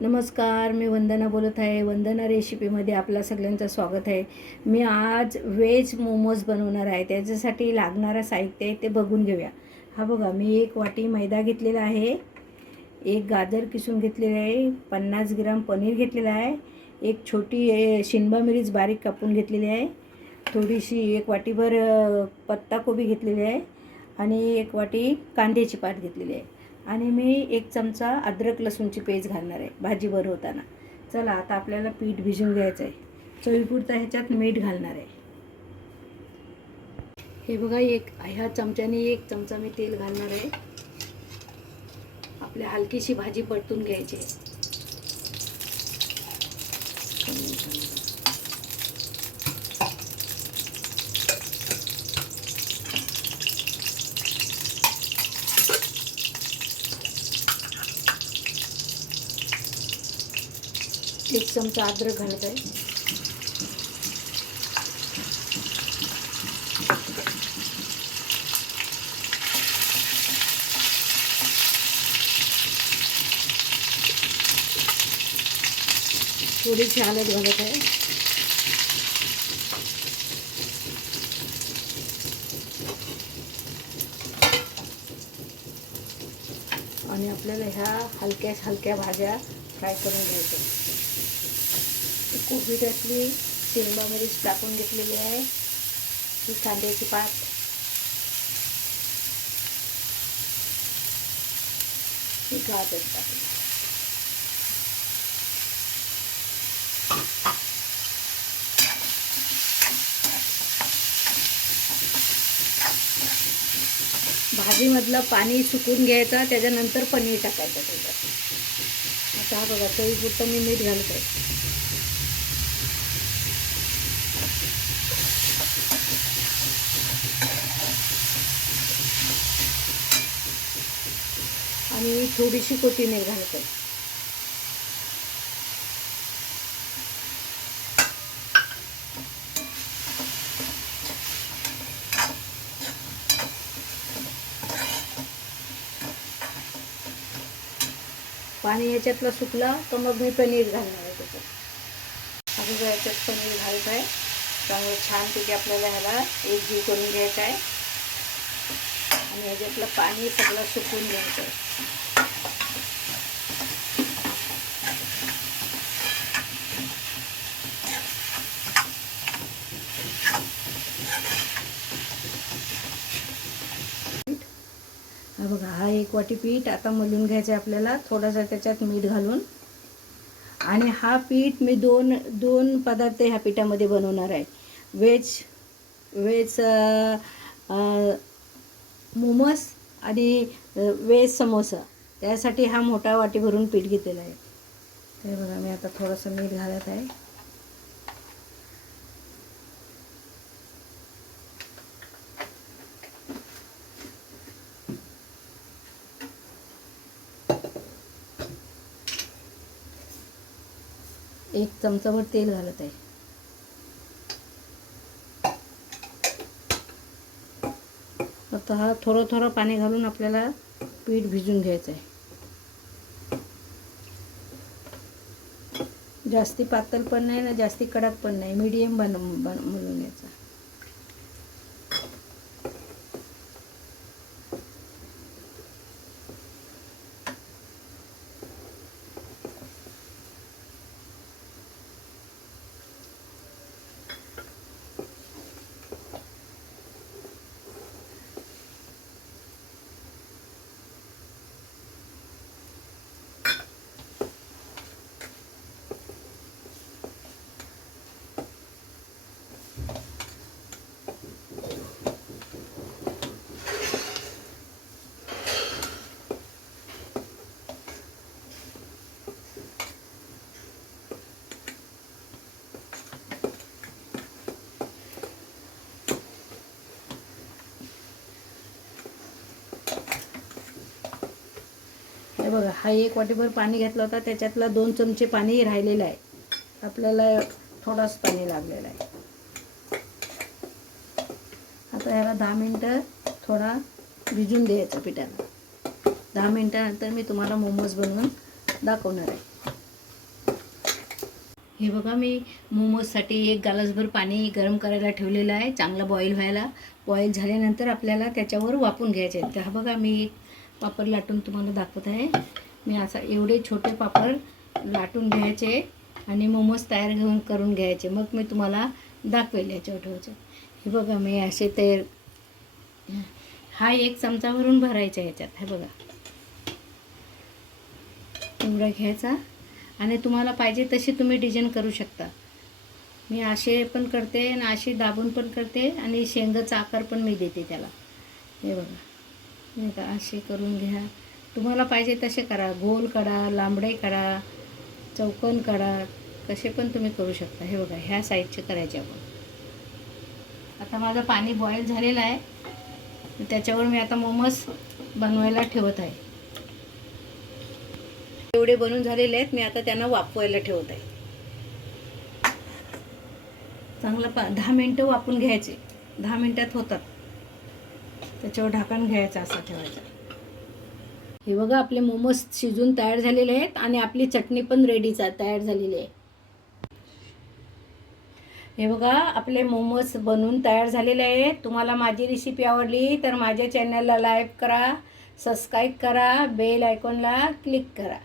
नमस्कार, मी वंदना बोलत आहे. वंदना रेसिपीमध्ये आपल्या सगळ्यांचं स्वागत आहे. मी आज व्हेज मोमोज बनवणार आहे. त्याच्यासाठी लागणारं साहित्य आहे ते बघून घेऊया. हा बघा, मी 1 वाटी मैदा घेतलेला आहे, 1 गाजर किसून घेतलेलं आहे, 50 ग्राम पनीर घेतलेलं आहे, एक छोटी शिमला मिरची बारीक कापून घेतलेली आहे, थोडीशी 1 वाटीभर पत्ताकोबी घेतलेली आहे आणि 1 वाटी कांद्याची पात घेतलेली आहे आणि मी 1 चमचा अद्रक लसूणची पेस्ट घालणार आहे भाजी बनवताना. चला आता आपल्याला पीठ भिजवून घ्यायचं आहे. चवीपुरता ह्याच्यात मीठ घालणार आहे. हे बघा, ह्या चमच्याने 1 चमचा मी तेल घालणार आहे. आपल्या हलकीशी भाजी परतून घ्यायची आहे. एक चमचा अद्रक घालत आहे. थोडीशी हळद घालत आहे. आणि आपल्याला ह्या हलक्या भाज्या फ्राय करून घ्यायच्या. कोबी टाकली, शिमला मिरची टाकून घेतलेली आहे, ही कांद्याची पात, ही गाजर टाकली. भाजीमधलं पाणी सुकून घ्यायचं, त्याच्यानंतर पनीर टाकायचं त्याच्यात. आता हा बघा, चवीपुरतं मी मीठ घालत आहे. आणि थोडीशी कोथिंबीर घालत आहे. पाणी याच्यातलं सुकलं तर मग मी पनीर घालणार आहे त्याच्यात. आता याच्यात पनीर घालत आहे. त्यामुळे छानपैकी आपल्याला ह्याला एकजीव करून घ्यायचं आहे आणि ह्याच्यातलं पाणी सगळं सुकून घ्यायचं आहे. हा बघा, हा 1 वाटी पीठ आता मळून घ्यायचं आहे आपल्याला, थोडासा त्याच्यात मीठ घालून. आणि हा पीठ मी दोन पदार्थ ह्या पिठामध्ये बनवणार आहे. व्हेज मोमोज आणि व्हेज समोसा. त्यासाठी हा मोठा वाटी भरून पीठ घेतलेला आहे. ते बघा, मी आता थोडंसं मीठ घालत आहे. एक चमचाभर तेल घालत आहे. आता हा थोडं पाणी घालून आपल्याला पीठ भिजून घ्यायचं आहे. जास्ती पातळ पण नाही ना जास्ती कडक पण नाही, मीडियम मळून घ्यायचा. हे बघा, हा 1 वाटीभर पाणी घेतलं होता, त्याच्यातला 2 चमचे पाणी राहिलेलं आहे. आपल्याला थोडंच पाणी लागलेलं आहे. आता ह्याला 10 मिनटं थोडा भिजून द्यायचं पिठाला. 10 मिनटानंतर मी तुम्हाला मोमोज बनवून दाखवणार आहे. हे बघा, मी मोमोजसाठी एक ग्लासभर पाणी गरम करायला ठेवलेलं आहे, चांगलं बॉईल व्हायला. बॉईल झाल्यानंतर आपल्याला त्याच्यावर वाफवून घ्यायचे आहेत. तर हा बघा, मी एक पापड लाटून तुम्हाला दाखवत आहे. मी असा एवढे छोटे पापड लाटून घ्यायचे आणि मोमोज तयार करून घ्यायचे. मग मी तुम्हाला दाखवेल याच्यावर ठेवायचं. हे बघा, मी असे तयार, हा एक चमचा भरून भरायचा याच्यात. हे बघा, एवढा घ्यायचा आणि तुम्हाला पाहिजे तशी तुम्ही डिझाईन करू शकता. मी असे पण करते आणि अशी दाबून पण करते आणि शेंगाचा आकार पण मी देते त्याला. हे बघा, नाही का, असे करून घ्या. तुम्हाला पाहिजे तसे करा, गोल करा, लांबडे करा, चौकोन करा, कसे पण तुम्ही करू शकता. हे बघा, ह्या साईजचे करायचे आपण. आता माझं पाणी बॉईल झालेलं आहे, त्याच्यावर मी आता मोमोज बनवायला ठेवत आहे. एवढे बनवून झालेले आहेत, मी आता त्यांना वाफवायला ठेवत आहे. चांगलं 10 मिनटं वाफवून घ्यायचे. 10 मिनटात होतात. त्याच्यावर ढाकण घ्यायचं, असं ठेवायचं. हे बघा, आपले मोमोज शिजून तयार झालेले आहेत आणि आपली चटणी पण तयार झालेली आहे. हे बघा, आपले मोमोज बनवून तयार झालेले आहेत. तुम्हाला माझी रेसिपी आवडली तर माझ्या चॅनलला लाईक करा, सबस्क्राईब करा, बेल आयकॉनला क्लिक करा.